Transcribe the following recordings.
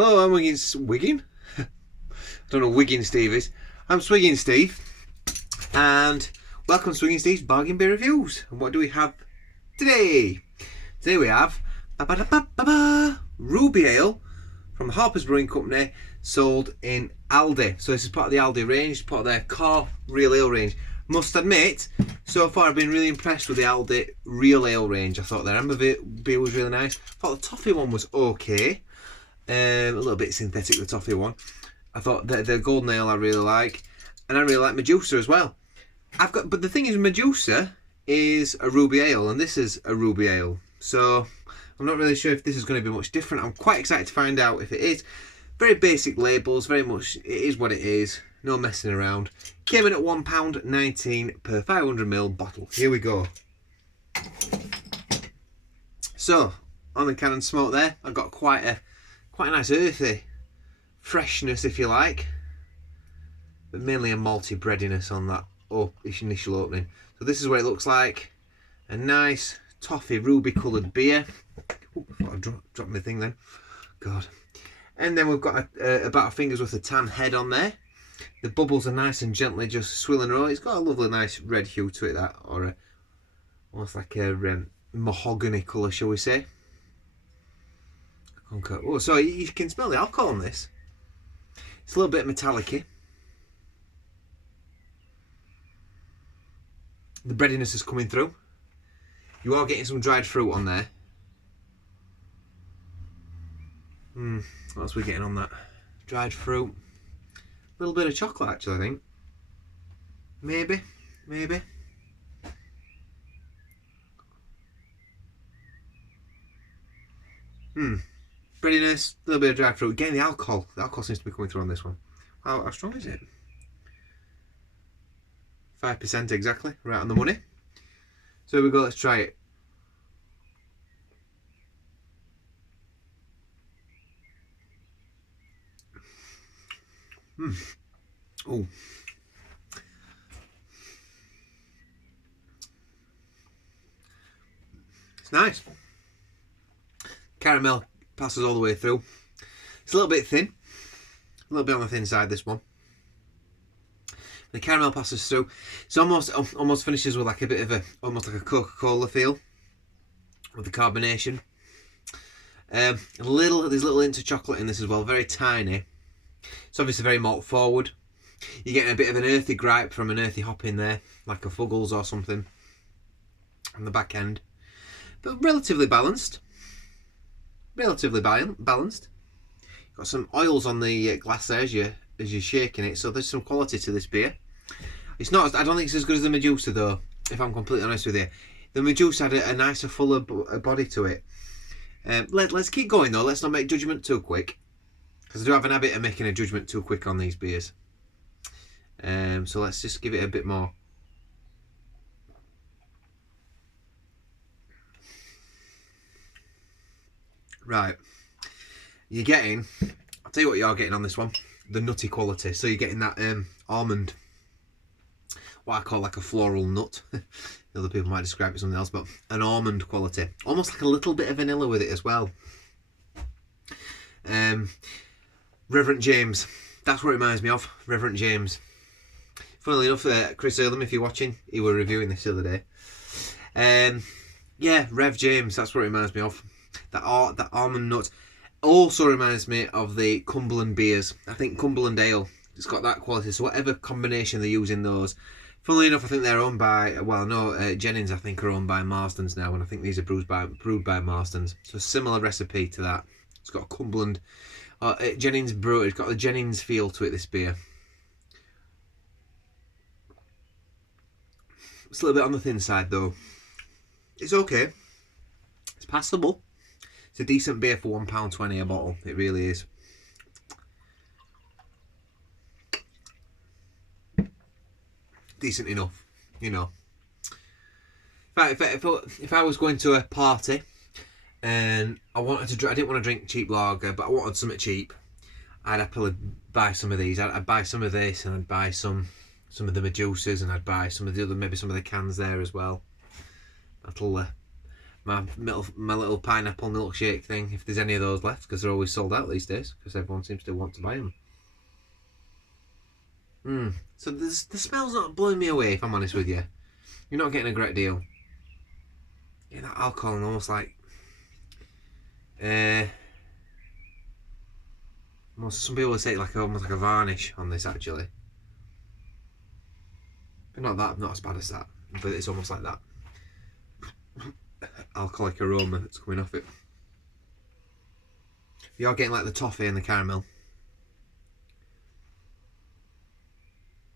Hello, I'm Swiggin. I don't know Wiggin Steve is. I'm Swiggin Steve, and welcome to Swiggin Steve's Bargain Beer Reviews. And what do we have today? Today we have Ruby Ale from the Harper's Brewing Company, sold in Aldi. So this is part of the Aldi range, part of their core real ale range. Must admit, so far I've been really impressed with the Aldi real ale range. I thought their amber beer was really nice. I thought the toffee one was okay. A little bit synthetic, the toffee one. I thought the golden ale I really like, and I really like Medusa as well. But the thing is, Medusa is a ruby ale, and this is a ruby ale. So I'm not really sure if this is going to be much different. I'm quite excited to find out if it is. Very basic labels, very much it is what it is. No messing around. Came in at £1.19 per 500ml bottle. Here we go. So on the can and smoke there, I've got quite a nice earthy freshness, if you like, but mainly a malty breadiness on that initial opening. So this is what it looks like. A nice toffee ruby coloured beer. Ooh, I thought I dropped my thing then. God. And then we've got about a finger's worth of tan head on there. The bubbles are nice and gently just swilling around. It's got a lovely nice red hue to it, or almost like a mahogany colour, shall we say. Okay. Oh, so you can smell the alcohol on this. It's a little bit metallic-y. The breadiness is coming through. You are getting some dried fruit on there. What else are we getting on that? Dried fruit. A little bit of chocolate, actually, I think. Maybe. Breadiness, a little bit of dried fruit. Again, the alcohol. The alcohol seems to be coming through on this one. How strong is it? 5% exactly, right on the money. So here we go, let's try it. Oh. It's nice. Caramel passes all the way through. It's a little bit thin. A little bit on the thin side, this one. The caramel passes through. It's almost finishes with like a bit of almost like a Coca-Cola feel with the carbonation. There's little hints of chocolate in this as well, very tiny. It's obviously very malt forward. You're getting a bit of an earthy gripe from an earthy hop in there, like a Fuggles or something on the back end. But relatively balanced. Balanced. Got some oils on the glass there as you're shaking it, so there's some quality to this beer. It's not. I don't think it's as good as the Medusa though, if I'm completely honest with you. The Medusa had a nicer, fuller body to it. Let's keep going though. Let's not make judgment too quick, because I do have an habit of making a judgment too quick on these beers. So let's just give it a bit more. Right, you're getting, I'll tell you what you're getting on this one, the nutty quality. So you're getting that almond, what I call like a floral nut. Other people might describe it as something else, but an almond quality. Almost like a little bit of vanilla with it as well. Reverend James, that's what it reminds me of, Reverend James. Funnily enough, Chris Earlham, if you're watching, he were reviewing this the other day. Yeah, Rev James, that's what it reminds me of. That almond nut also reminds me of the Cumberland beers. I think Cumberland Ale, it's got that quality. So whatever combination they use in those. Funnily enough, I think they're owned by, well, no, Jennings I think are owned by Marston's now, and I think these are brewed by Marston's. So a similar recipe to that. It's got a Cumberland, Jennings brew. It's got the Jennings feel to it, this beer. It's a little bit on the thin side though. It's okay. It's passable. It's a decent beer for £1.20 a bottle. It really is. Decent enough, you know. If I was going to a party and I didn't want to drink cheap lager, but I wanted something cheap, I'd happily buy some of these. I'd buy some of this, and I'd buy some of the Medusas, and I'd buy some of the other, maybe some of the cans there as well. That'll my little pineapple milkshake thing, if there's any of those left, because they're always sold out these days, because everyone seems to want to buy them. So the smell's not blowing me away, if I'm honest with you. You're not getting a great deal. Yeah, that alcohol and almost like some people would say like almost like a varnish on this actually. But not as bad as that. But it's almost like that alcoholic aroma that's coming off it. You're getting like the toffee and the caramel.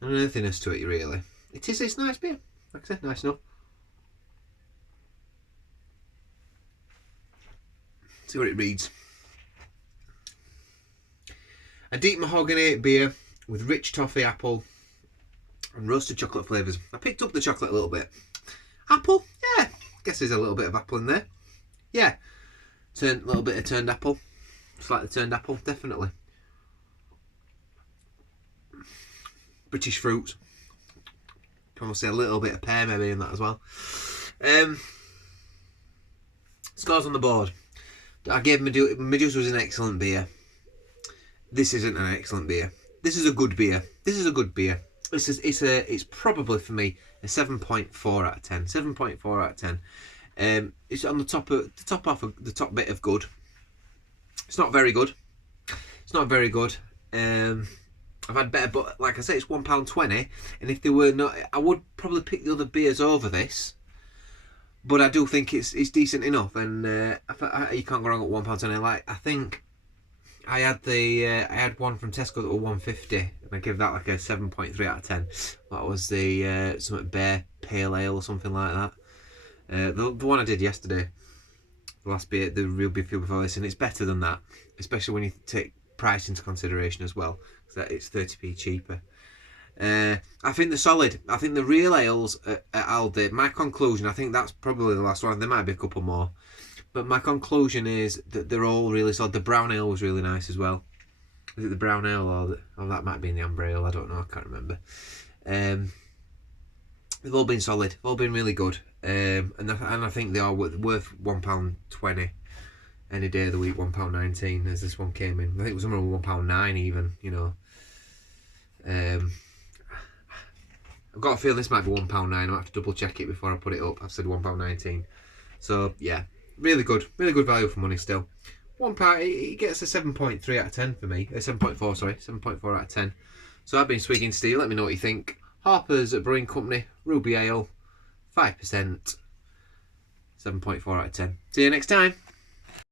And an earthiness to it, really. It's nice beer. Like I said, nice enough. See what it reads. A deep mahogany beer with rich toffee, apple, and roasted chocolate flavours. I picked up the chocolate a little bit. Apple? Yeah. Guess there's a little bit of apple in there. Yeah. A little bit of turned apple. Slightly turned apple, definitely. British fruits. Can almost say a little bit of pear maybe in that as well. Scores on the board. I gave Medusa was an excellent beer. This isn't an excellent beer. This is a good beer. It's probably for me a 7.4 out of 10. 7.4 out of 10. It's on the top bit of good. It's not very good. I've had better, but like I say, it's £1.20, and if they were not, I would probably pick the other beers over this. But I do think it's decent enough, and you can't go wrong at £1.20. Like I think I had one from Tesco that were £1.50, and I give that like a 7.3 out of 10. That was the something Bear Pale Ale or something like that. The one I did yesterday, the last beer, the real beer fuel before this, and it's better than that, especially when you take price into consideration as well, because it's 30p cheaper. I think they're solid. I think the real ales at Aldi, my conclusion, I think that's probably the last one. There might be a couple more, but my conclusion is that they're all really solid. The brown ale was really nice as well. Is it the brown ale or that might be in the amber ale? I don't know. I can't remember. They've all been solid. They've all been really good. And I think they are worth £1.20 any day of the week. £1.19 as this one came in. I think it was somewhere £1.9 even. You know. I've got a feeling this might be £1.9. I'll have to double check it before I put it up. I've said £1.19. So yeah, really good value for money still. £1, it gets a 7.3 out of 10 for me. 7.4, sorry, 7.4 out of 10. So I've been Swiggin Steel. Let me know what you think. Harper's at Brewing Company, Ruby Ale, 5%, 7.4 out of 10. See you next time.